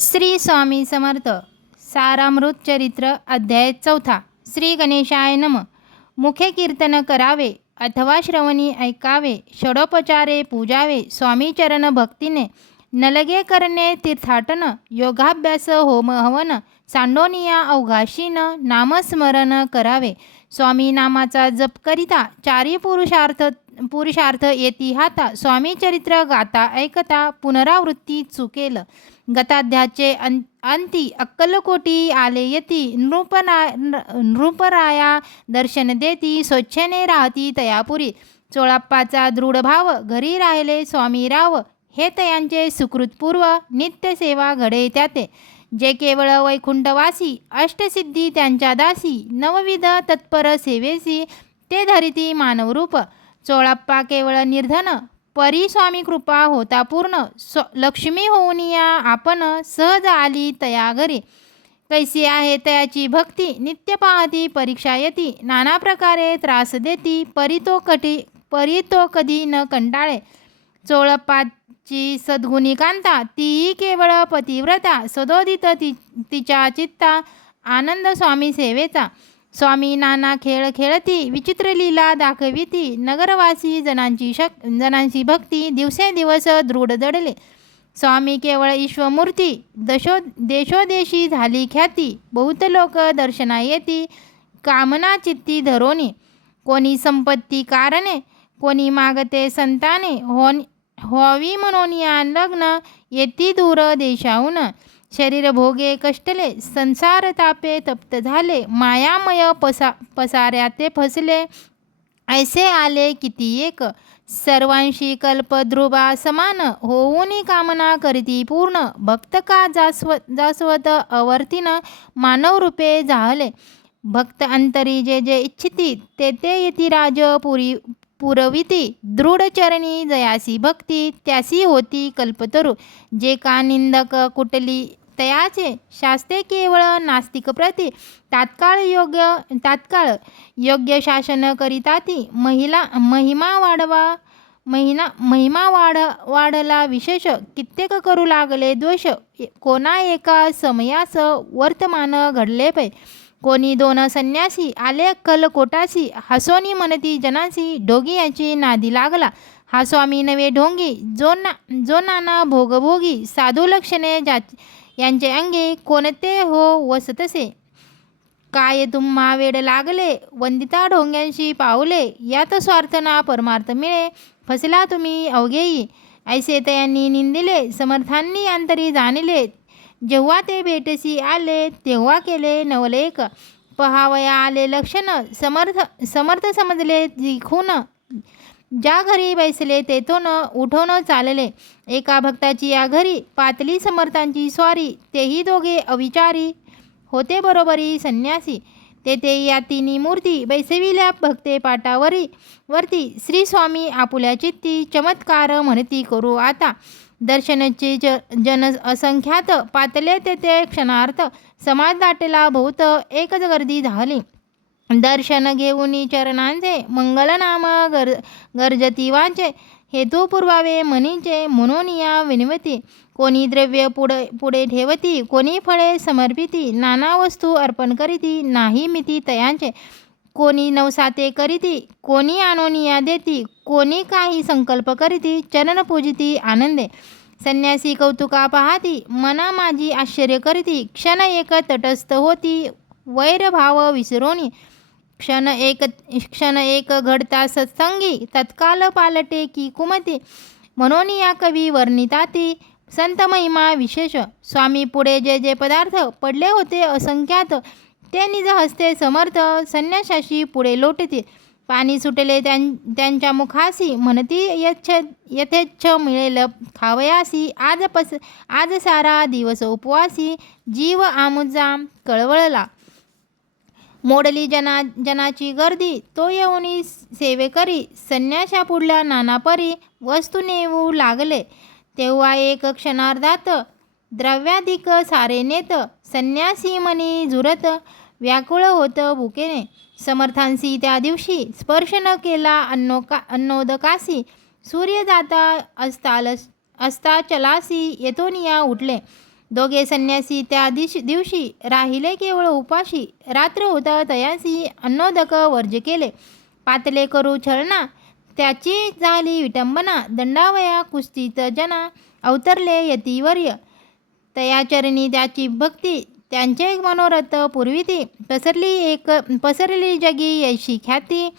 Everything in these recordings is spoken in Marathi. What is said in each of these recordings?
श्री स्वामी समर्थ सारामृत चरित्र अध्याय 4. श्री गणेशाय नम. मुखे कीर्तन करावे अथवा श्रवणी ऐकावे, षडोपचारे पूजावे, स्वामी चरण भक्तीने नलगे करणे तीर्थाटन, योगाभ्यास होम हवन, सांडोनिया अवघाशीन नामस्मरण करावे. स्वामी नामाचा जप करिता चारी पुरुषार्थ येती हाता. स्वामी चरित्र गाता ऐकता पुनरावृत्ती चुकेल. गताध्याचे अंती अक्कलकोटी आले येती. नृपराया दर्शन देती, स्वच्छेने राहती तयापुरी. चोळाप्पाचा दृढ भाव घरी राहिले स्वामीराव, हे तयांचे सुकृतपूर्व नित्य सेवा घडे त्याते. जे केवळ वैकुंठवासी अष्टसिद्धी त्यांच्या दासी, नवविध तत्पर सेवेसी ते धरिती मानवरूप. चोळाप्पा केवळ निर्धन, परी स्वामी कृपा होता पूर्ण. लक्ष्मी होऊन या आपण सहज आली तया घरी. कैसी आहे तयाची भक्ती, नित्य पाहती परीक्षा येती. नाना प्रकारे त्रास देती, परी तो कधी न कंटाळे. चोळप्पाची सद्गुणी कांता, तीही केवळ पतिव्रता. सदोदित तिच्या चित्ता आनंद स्वामी सेवेचा. स्वामी नाना खेळ खेळती, विचित्र लीला दाखविती. नगरवासी जनांची भक्ती दिवसेंदिवस दृढ जडले. स्वामी केवळ ईश्वमूर्ती, देशोदेशी झाली ख्याती. बहुत लोक दर्शना येती, कामना चित्ती धरोनी. कोणी संपत्ती कारणे, कोणी मागते संताने. व्हावी म्हणून या लग्न, येती दूर देशाहून. शरीर भोगे कष्टले, संसार तापे तप्त झाले. मायामय पसाऱ्याते फसले, ऐसे आले किती एक. सर्वांशी कल्पद्रुवा समान, होऊनी कामना करीती पूर्ण. भक्त का जास्वत अवर्तीन, मानव रूपे जाहले. भक्त अंतरी जे जे इच्छिती, ते येती राज पुरविती. दृढ चरणी जयासी भक्ती, त्यासी होती कल्पतरू. जे का निंदक कुटली तयाचे, शास्ते केवळ नास्तिक प्रती. तात्काळ योग्य शासन करिताती. महिमा वाढला विशेष, कित्येक करू लागले द्वेष. कोणा एका समयास वर्तमान घडले पै. कोणी दोन संन्यासी आले अक्कलकोटासी. हसोनी म्हणती जनासी, ढोंगी याची नादी लागला. हा स्वामी नवे ढोंगी, जो नाना भोगभोगी. साधू लक्षणे यांचे अंगी, कोणते हो वसतसे. काय तुम्हा वेड लागले, वंदिता ढोंग्यांशी पावले. यात स्वार्थ ना परमार्थ मिळे, फसला तुम्ही अवघेई. ऐसे तयांनी निंदिले, समर्थांनी अंतरी जाणिले. जेव्हा ते भेटसी आले, तेव्हा केले नवलेख. पहावया आले लक्षण, समर्थ समजले खून. ज्या घरी बैसले तेथून उठून चालले. एका भक्ताची या घरी, पातली समर्थांची स्वारी. तेही दोघे अविचारी, होते बरोबरी संन्यासी. तेथे या तिन्ही मूर्ती बैसविल्या भक्ते वरती. श्री स्वामी आपुल्या चित्ती, चमत्कार म्हणती करू आता. दर्शनाचे जन असंख्यात, पातले तेथे क्षणार्थ. समाज दाटला बहुत, एकच गर्दी झाली. दर्शन घेऊनी चरणांचे, मंगलनाम गर्जती वाचे. हेतू पुरवावे मनीचे, म्हणून या विनवती. कोणी द्रव्य पुढे ठेवती, कोणी फळे समर्पिती. नाना वस्तू अर्पण करीती, नाही मिती तयांचे. कोणी नवसाते करीती, कोणी आणोनिया देती. कोणी काही संकल्प करीती, चरण पूजिती आनंदे. संन्यासी कौतुका पाहती, मना माझी आश्चर्य करीती. क्षण एक तटस्थ होती, वैरभाव विसरोनी. क्षण एक घडता सत्संगी, तत्काल पालटे की कुमती. म्हणून या कवी वर्णिताती, संत महिमा विशेष. स्वामी पुढे जे जे पदार्थ पडले होते असंख्यात, ते निज हस्ते समर्थ संन्याशाशी पुढे लोटते. पाणी सुटले त्यांच्या मुखासी, म्हणती यथेच्छ मिळेल खावयासी. आज सारा दिवस उपवासी, जीव आमुजा कळवळला. मोडली जनाची गर्दी, तो येऊनी सेवे करी. संन्याशा पुढल्या नाना परी, वस्तू नेऊ लागले. तेव्हा एक क्षणार्धात, द्रव्याधिक सारे नेत. संन्यासी मनी झुरत, व्याकुळ होत भुकेने. समर्थांसी त्या दिवशी, स्पर्श न केला अन्नोदकासी. सूर्य जाता अस्ताचलासी, येतोनिया उठले. दोघे संन्यासी त्या दिवशी राहिले केवळ उपाशी. रात्र होता तयासी अन्नोदक वर्ज केले. पातले करू छळना त्याची झाली विटंबना. दंडावया कुस्तीत जना अवतरले यतिवर्य. तयाचरणी त्याची भक्ती त्यांचे मनोरथ पुरविती. पसरली जगी यशी ख्याती.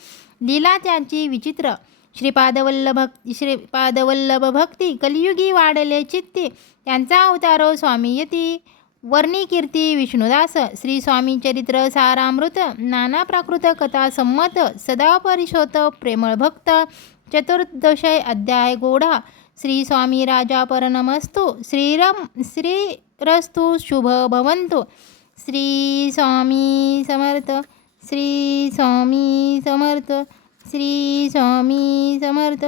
लीला त्याची विचित्र. श्रीपादवल्लभ भक्ती कलियुगी वाढले चित्ती. त्यांचा अवतारो स्वामी यती. वर्णी कीर्ती विष्णुदास. श्री स्वामी चरित्र सारामृत. नाना प्राकृत कथा संमत. सदा परिशोत प्रेमळ भक्त. चतुर्दशय अध्याय गोढा. श्री स्वामी राजा परनमस्तु. श्रीरस्तु शुभ भवन्तु. श्री स्वामी समर्थ. श्री स्वामी समर्थ. श्री स्वामी समर्थ.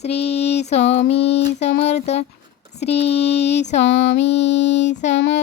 श्री स्वामी समर्थ. श्री स्वामी समर्थ.